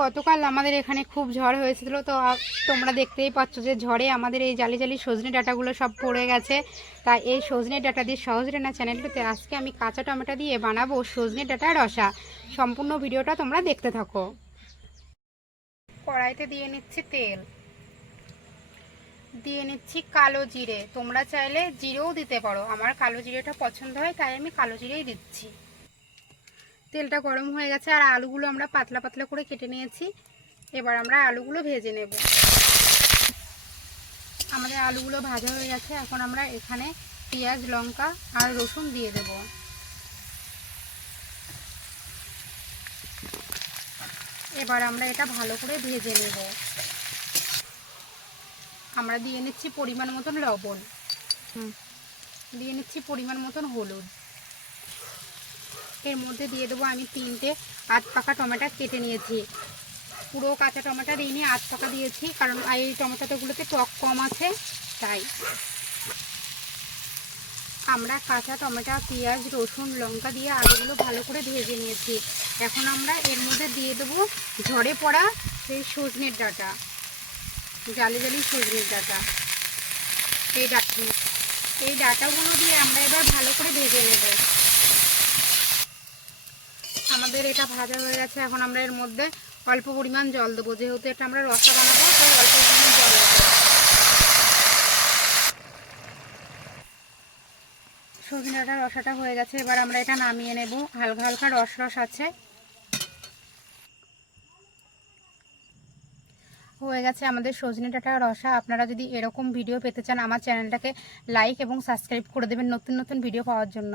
গতকাল আমাদের এখানে খুব ঝড় হয়েছিল, তো তোমরা দেখতেই পাচ্ছ যে ঝড়ে আমাদের এই জালি জালি সজনে ডাঁটাগুলো সব পড়ে গেছে। তাই এই সজনে ডাঁটা দিয়ে সহজ রান্না চ্যানেলটিতে আজকে আমি কাঁচা টমেটো দিয়ে বানাবো সজনে ডাঁটার রসা। সম্পূর্ণ ভিডিওটা তোমরা দেখতে থাকো। কড়াইতে দিয়ে নিচ্ছি তেল, দিয়ে নিচ্ছি কালো জিরে। তোমরা চাইলে জিরেও দিতে পারো, আমার কালো জিরেটা পছন্দ হয় তাই আমি কালো জিরেই দিচ্ছি। তেলটা গরম হয়ে গেছে আর আলুগুলো আমরা পাতলা পাতলা করে কেটে নিয়েছি। এবার আমরা আলুগুলো ভেজে নেব। আমাদের আলুগুলো ভাজা হয়ে গেছে, এখন আমরা এখানে পেঁয়াজ, লঙ্কা আর রসুন দিয়ে দেব। এবার আমরা এটা ভালো করে ভেজে নেব। আমরা দিয়ে নিচ্ছি পরিমাণ মতন লবণ, দিয়ে নিচ্ছি পরিমাণ মতন হলুদ। এর মধ্যে দিয়ে দেবো আমি 3টে আধ পাকা টমেটো কেটে নিয়েছি। পুরো কাঁচা টমেটো দিইনি, আধ পাকা দিয়েছি, কারণ এই টমেটোগুলোতে টক কম আছে তাই। আমরা কাঁচা টমেটো, পেঁয়াজ, রসুন, লঙ্কা দিয়ে আলুগুলো ভালো করে ভেজে নিয়েছি। এখন আমরা এর মধ্যে দিয়ে দেবো ঝরে পড়া সেই সজনের ডাঁটা, জালি জালি সজনের ডাঁটা। এই ডাঁটাগুলো দিয়ে আমরা এবার ভালো করে ভেজে নেব। আমাদের এটা ভাজা হয়ে গেছে, এখন আমরা এর মধ্যে অল্প পরিমাণ জল দেবো, যেহেতু এটা আমরা রসা বানাবো তাই অল্প পরিমাণ জল দেবো। সজনে ডাঁটার রসাটা হয়ে গেছে, এবার আমরা এটা নামিয়ে নেব। হালকা হালকা রস রস আছে। হয়ে গেছে আমাদের সজনে ডাঁটার রসা। আপনারা যদি এরকম ভিডিও পেতে চান আমার চ্যানেলটাকে লাইক এবং সাবস্ক্রাইব করে দেবেন নতুন নতুন ভিডিও পাওয়ার জন্য।